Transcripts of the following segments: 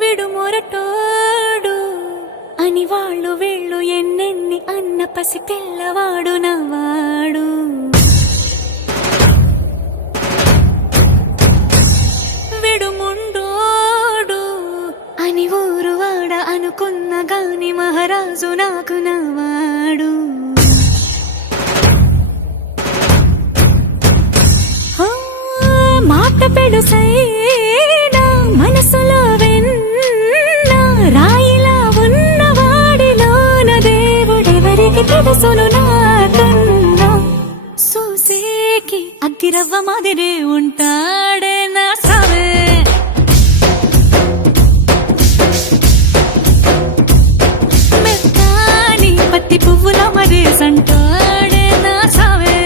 విడు మొరటోడు అని వాళ్ళు వీళ్ళు ఎన్నెన్ని అన్న పసి పిల్లవాడు నవ్వాడు. విడు ముండోడు అని ఊరు వాడ అనుకున్న గాని మహారాజు నాకు నవ్వాడు. మాట పెడుసైనా మనసులో వెన్న రాయిలా ఉన్నవాడిలోన దేవుడెవరికి తెలుసును నాకన్నా. సూసేకి అగ్గిరవ్వ మాదిరే ఉంటాడే నా సావే. మెత్తాని పత్తి పువ్వుల మరేసంటాడే నా సావే.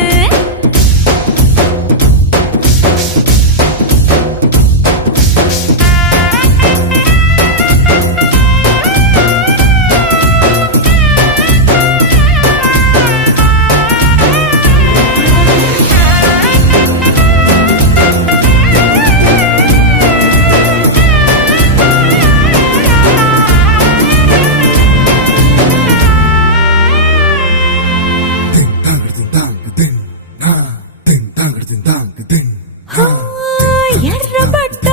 ఎర్రబడ్డ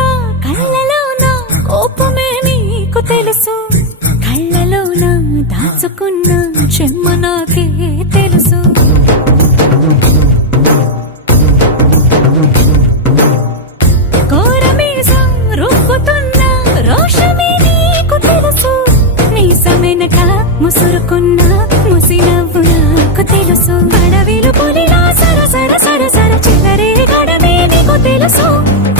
కళ్ళలోన కోపమే నీకు తెలుసు, కళ్ళలోన దాచుకున్న చెమ్మ నాకే తెలుసు. కోరమీసం రుబ్బుతున్న రోషమే నీకు తెలుసు, మీసమెనక ముసురుకున్న ముసినవ్వు నాకు తెలుసు. అడవిలు పులిలా సరసర సరసర చిల్లరే గడమే నీకు తెలుసు.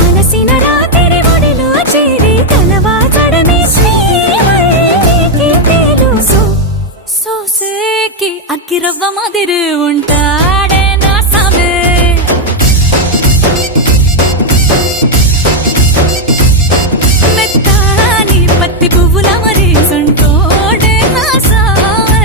అలసిన రాత్రి ఒడిలో చేరి తలవాచడమే శ్రీవల్లికి తెలుసు. సోసేకి అగ్గిరవ్వ మాదిరి ఉంటాడే నా సామే. మెత్తాని పత్తి పువ్వుల మరేసంటోడే నా సామే.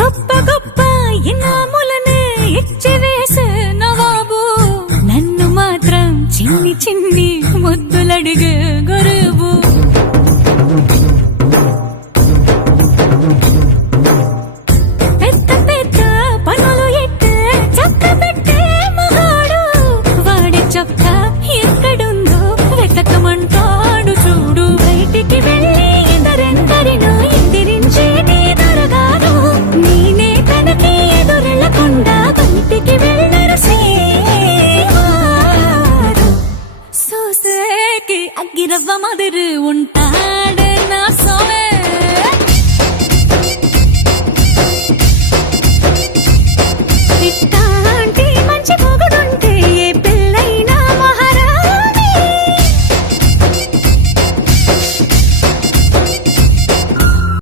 గొప్ప గొప్ప ఇనాములనే ఇచ్చి వేసే నవాబు నన్ను మాత్రం చిన్ని చిన్ని ముద్దులడిగే